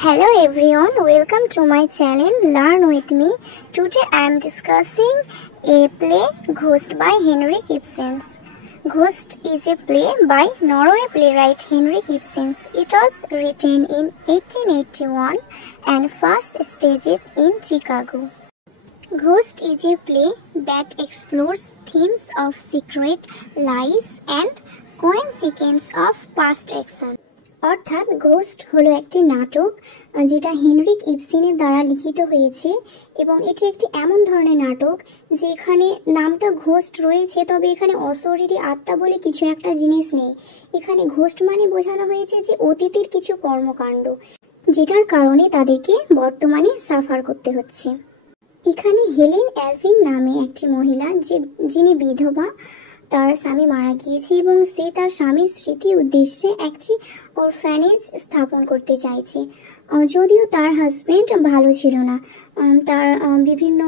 Hello everyone, welcome to my channel Learn With Me. Today I am discussing a play Ghost by Henrik Ibsen. Ghost is a play by Norway playwright Henrik Ibsen. It was written in 1881 and first staged in Chicago. Ghost is a play that explores themes of secret, lies and coincidence of past action. অর্থাৎ ghost হলো একটি নাটক যেটা Henrique ইবসেনের দ্বারা লিখিত হয়েছে এবং এটি একটি এমন ধরনের নাটক যেখানে নামটা ঘোস্ট রয়েছে, তবে এখানে অশরীরী আত্মা বলে কিছু একটা জিনিস নেই। এখানে ঘোস্ট মানে বোঝানো হয়েছে যে অতীতের কিছু কর্মকাণ্ড যেটার কারণে তাদেরকে বর্তমানে সাফার করতে হচ্ছে। এখানে হেলেন অ্যালভিন নামে একটি মহিলা যিনি বিধবা, তার স্বামী মারা গিয়েছে এবং সে তার স্বামীর স্মৃতি উদ্দেশ্যে একটি অরফ্যানেজ স্থাপন করতে চাইছে। যদিও তার হাজব্যান্ড ভালো ছিল না, তার বিভিন্ন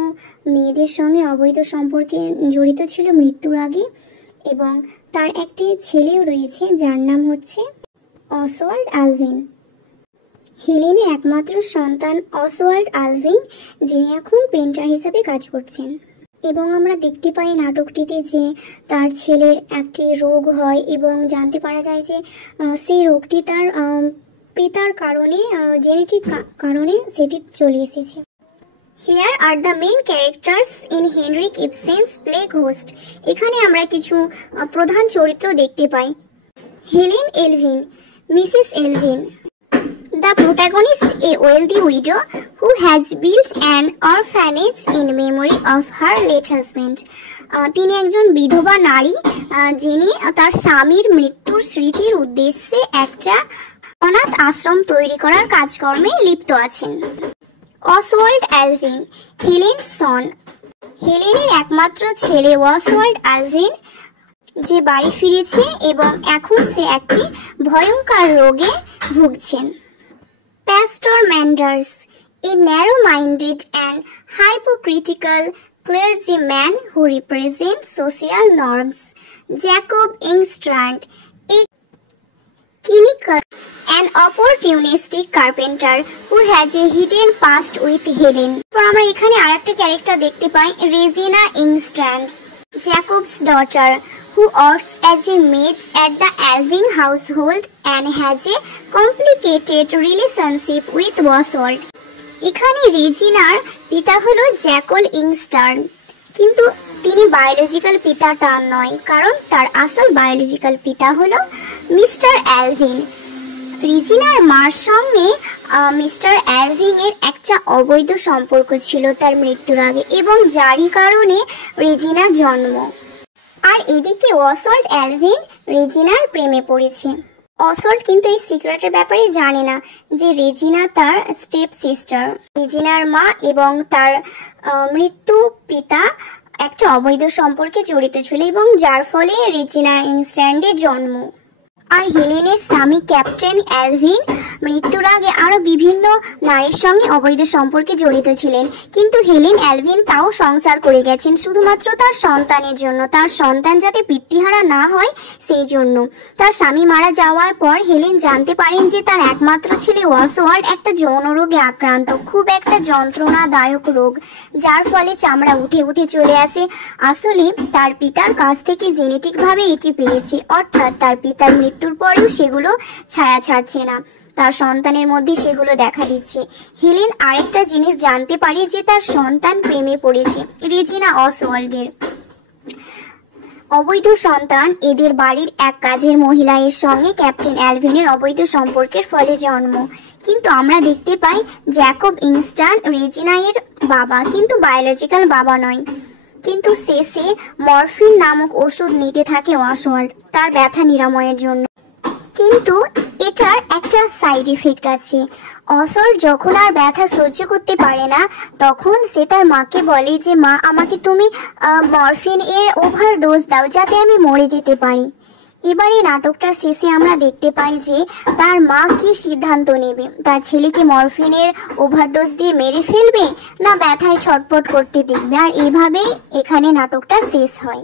মেয়েদের সঙ্গে অবৈধ সম্পর্কে জড়িত ছিল মৃত্যুর আগে এবং তার একটি ছেলেও রয়েছে যার নাম হচ্ছে অসওয়াল্ড আলভিন। হেলেনের একমাত্র সন্তান অসওয়াল্ড আলভিন, যিনি এখন পেন্টার হিসেবে কাজ করছেন। এবং আমরা দেখতে পাই নাটকটিতে যে তার ছেলের একটি রোগ হয় এবং জানতে পারা যায় যে সেই রোগটি তার পিতার কারণে, জেনেটিক কারণে সেটি চলে এসেছে। Here are the main characters in Henrik Ibsen's play Ghost. এখানে আমরা কিছু প্রধান চরিত্র দেখতে পাই। Helen Elvin, Mrs Elvin. The protagonist, a wealthy widow who has built an orphanage in memory of her late husband. তিনি একজন বিধবা নারী যিনি তার স্বামীর মৃত্যুর স্মৃতির উদ্দেশ্যে একটা অনাথ আশ্রম তৈরি করার কাজকর্মে লিপ্ত আছেন। Oswald Alvin, Helen's son. হেলেনের একমাত্র ছেলে অসওয়াল্ড অ্যালভিন যে বাড়ি ফিরেছে এবং এখন সে একটি ভয়ঙ্কর রোগে ভুগছেন। Pastor Manders, a narrow-minded and hypocritical clergyman who represents social norms. Jacob Engstrand, a cynical and opportunistic carpenter who has a hidden past with Helen. আমরা এখানে আরেকটা ক্যারেক্টার দেখতে পাই, Regina ইংস্ট্র্যান্ড, Jacob's daughter, who works as a maid at the Alvin household and has a complicated relationship with Oswald. এখানে রেজিনার পিতা হলো Jekyll ইংস্টার্ন, কিন্তু তিনি biological পিতা তার নয়, কারণ তার আসল বায়োলজিক্যাল পিতা হলো মিস্টার অ্যালভিন। রেজিনার মার সঙ্গে মিস্টার অ্যালভিন এর একটা অবৈধ সম্পর্ক ছিল তার মৃত্যুর আগে এবং যারই কারণে রেজিনার জন্ম। আর এদিকে অসওয়াল্ড অ্যালভিন রেজিনার প্রেমে পড়েছে। অসওয়াল্ড কিন্তু এই সিক্রেটের ব্যাপারে জানে না যে রেজিনা তার স্টেপ সিস্টার। রেজিনার মা এবং তার মৃত্যু পিতা একটা অবৈধ সম্পর্কে জড়িত ছিল এবং যার ফলে রেজিনা ইংস্ট্যান্ডের জন্ম। আর হেলেনের স্বামী ক্যাপ্টেন অ্যালভিন মৃত্যুর আগে আরো বিভিন্ন নারীর সঙ্গে অবৈধ সম্পর্কে জড়িত ছিলেন, কিন্তু হেলেন অ্যালভিন তাও সংসার করে গেছেন শুধুমাত্র তার সন্তানের জন্য, তার সন্তান যাতে পিতৃহারা না হয় সেই জন্য। তার স্বামী মারা যাওয়ার পর হেলেন জানতে পারেন যে তার একমাত্র ছেলে অসওয়াল্ড একটা যৌন রোগে আক্রান্ত, খুব একটা যন্ত্রণাদায়ক রোগ যার ফলে চামড়া উঠে উঠে চলে আসে। আসলে তার পিতার কাছ থেকে জেনেটিকভাবে এটি পেয়েছে, অর্থাৎ তার পিতার মৃত্যুর পরেও সেগুলো ছায়া ছাড়ছে না, তার সন্তানের মধ্যে সেগুলো দেখা দিচ্ছে। হেলেন আরেকটা জিনিস জানতে পারে যে তার সন্তান প্রেমে পড়েছে রেজিনা অসওয়াল্ডের। অবৈধ সন্তান এদের বাড়ির এক কাজের মহিলার সঙ্গে ক্যাপ্টেন অ্যালভিনের অবৈধ সম্পর্কের ফলে জন্ম। কিন্তু আমরা দেখতে পাই জ্যাকব ইংস্টার্ন রেজিনা এর বাবা, কিন্তু বায়োলজিক্যাল বাবা নয়। কিন্তু শেষে মরফিন নামক ওষুধ নিতে থাকে অসওয়াল্ড তার ব্যথা নিরাময়ের জন্য, কিন্তু এটার একটা সাইড ইফেক্ট আছে। অসওয়াল্ড যখন আর ব্যথা সহ্য করতে পারে না তখন সে তার মাকে বলে যে মা, আমাকে তুমি মরফিন এর ওভারডোজ দাও যাতে আমি মরে যেতে পারি। এবারে নাটকটার শেষে আমরা দেখতে পাই যে তার মা কি সিদ্ধান্ত নেবে, তার ছেলেকে মরফিনের ওভারডোজ দিয়ে মেরে ফেলবে না ব্যথায় ছটফট করতে দেখবে, আর এইভাবেই এখানে নাটকটা শেষ হয়।